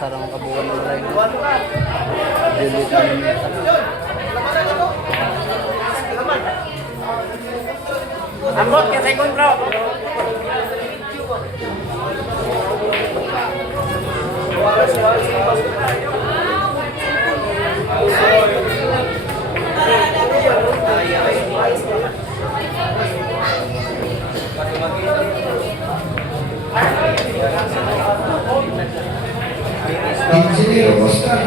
Sarang kabuuan ng line. Ambot ka sa kontro. Ingeniero Oscar.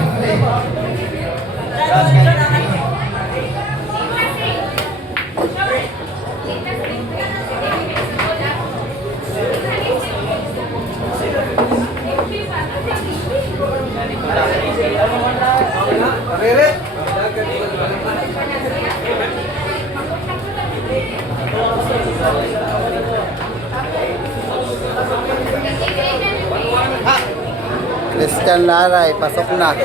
Christian Laray, pasok na.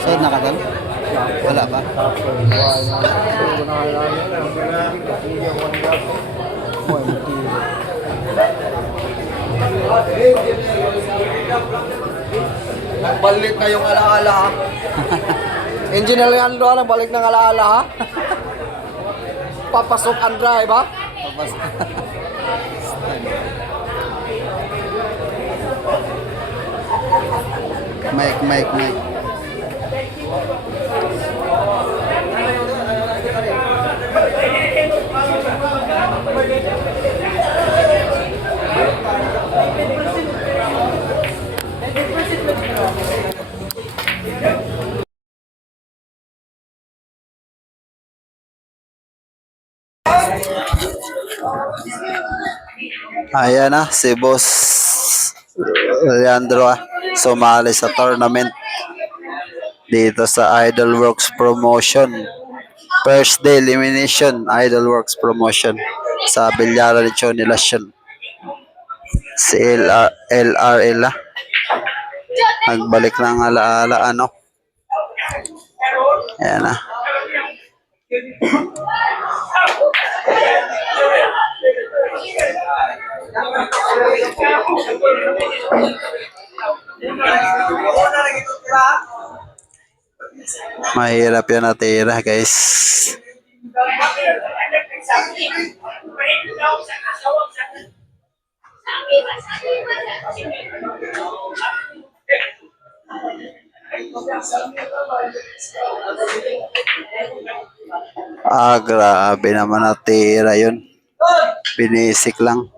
So, nakatan? Wala ba? Balik na yung alaala ha. Engineer Leandro, balik ng alaala ha. Papasok ang drive ha. Papasok. Mike. Ayan na, si Boss Leandro sumali sa tournament dito sa Idolworks Promotion. First day elimination, Idolworks Promotion sa Bilyara de Chonilacion. Si LRL nagbalik ng alaala ano. Ayan na. Mahirap yan natira guys. Grabe naman natira yun. Binisik lang.